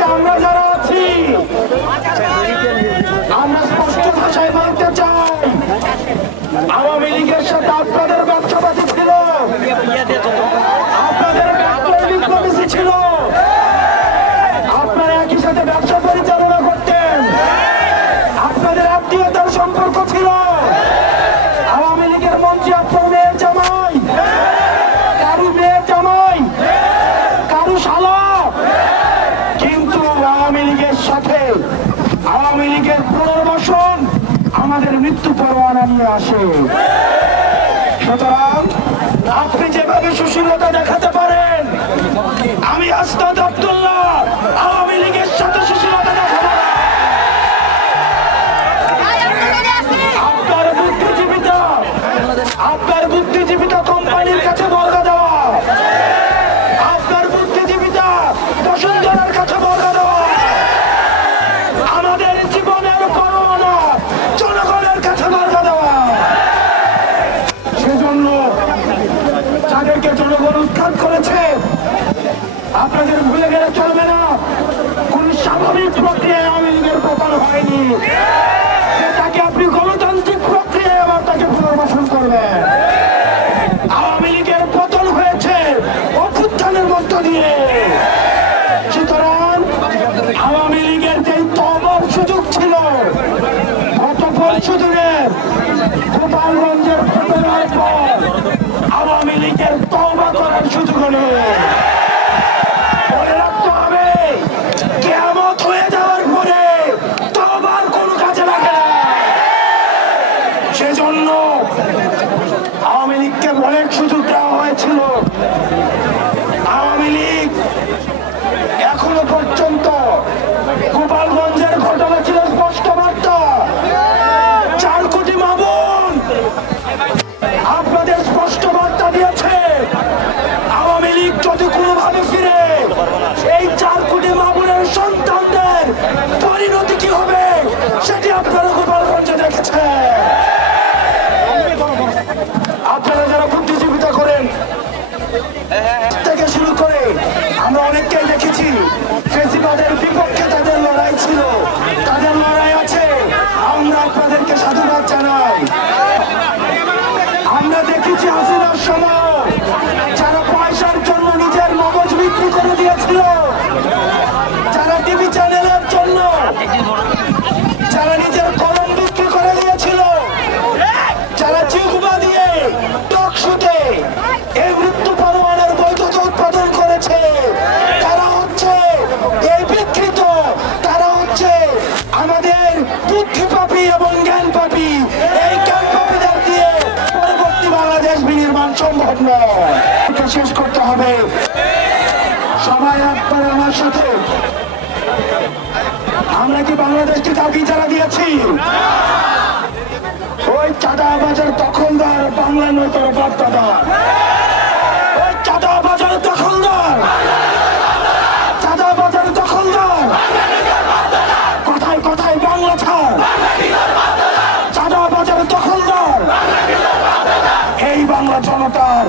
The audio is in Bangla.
বাংলাদেশে আমরা যারা আছি আমরা স্পষ্ট ভাষায় বলতে চাই, আওয়ামী লীগের সাথে আপনাদের ব্যবসাপাতি ছিল, আপনাদের পলিসি ছিল, আপনারা একই সাথে ব্যবসা পরিচালনা করতেন, আপনাদের আত্মীয়তার সম্পর্ক ছিল। আওয়ামী লীগের মন্ত্রী আপনার মেয়ের জামাই, কারু মেয়ের জামাই, কারু শালা। কিন্তু আওয়ামী লীগের সাথে আওয়ামী লীগের পুনর্বাসন আমাদের মৃত্যু পরোয়ানা নিয়ে আসে। সুতরাং আপনি যেভাবে সুশীলতা দেখাতে পারেন, আমি আস্তাদ আব্দুল্লাহ আওয়ামী লীগের সাথে সুশীলতা দেখাবো। আপনার বুদ্ধিজীবিতা কোম্পানির কাছে বর্গা দেওয়া, আপনার বুদ্ধিজীবিতা বসুন্ধরার কাছে বর্গা দেওয়া, আমাদের জীবনের পরোয়ানা জনগণের কাছে বর্গা দেওয়া। সেজন্য যাদেরকে জনগণ উৎখাত করেছে আপনাদের ভুলে গেলে চলবে না। কোন স্বাভাবিক প্রক্রিয়ায় আওয়ামী লীগের পতন হয়নি, তাকে আপনি গণতান্ত্রিক প্রক্রিয়ায় আবার তাকে পুনর্বাসন করবেন। আওয়ামী লীগের পতন হয়েছে অভ্যুত্থানের মধ্য দিয়ে। সুতরাং আওয়ামী লীগের যে তওবার সুযোগ ছিল গত পরশু দিনের গোপালগঞ্জের ঘটনার পর, আওয়ামী লীগের তওবা করার সুযোগ হলো। মনে রাখতে হবে, কিয়ামত হয়ে যাওয়ার পরে তওবার কোনো কাজে লাগে না। সেজন্য আওয়ামী লীগকে অনেক সুযোগ দেওয়া হয়েছিল। আওয়ামী লীগ এখনো পর্যন্ত গোপালগঞ্জের ঘটনা ছিল স্পষ্ট বার্তা। 4 কোটি মা-বোন আপনাদের স্পষ্ট বার্তা দিয়েছে। আওয়ামী লীগ যদি কোনোভাবে ফিরে এই 4 কোটি মা-বোনের সন্তানদের পরিণতি কি হবে সেটি আপনারা গোপালগঞ্জে দেখেছেন। আপনারা যারা বুদ্ধিজীবিতা করেন থেকে শুরু করে আমরা অনেককেই দেখেছি, ফেসিবাদের বিপক্ষে তাদের লড়াই ছিল, তাদের লড়াই আছে। আমরা আপনাদেরকে সাধুবাদ জানাই। আমরা দেখেছি হাসিনার সময় যারা পয়সার জন্য নিজের মগজ বিক্রি করে দিয়েছিল, যারা টিভি চ্যানেলের জন্য যারা নিজের কলম বিক্রি করে দিয়েছিল, যারা জিহ্বা দিয়ে টক শুতে এই মৃত্যু পরোয়ানার বৈধতা উৎপাদন করেছে, তারা হচ্ছে এই বিকৃত, তারা হচ্ছে আমাদের বুদ্ধিপাপী এবং জ্ঞানপাপী। এই জ্ঞানপাপীদের দিয়ে পরবর্তী বাংলাদেশ বিনির্মাণ সম্ভব নয়। এটা শেষ করতে হবে। সবাই একবার আমার সাথে, আমরা কি বাংলাদেশকে কাউকে ইজারা দিয়েছি? ওই চাঁদাবাজার দখলদার বাংলা নয় তোর বাপদাদার। ওই চাঁদাবাজার দখলদার, চাঁদাবাজার দখলদার কথায় কথায় বাংলা ছাড়, চাঁদাবাজার দখলদার এই বাংলা জনতার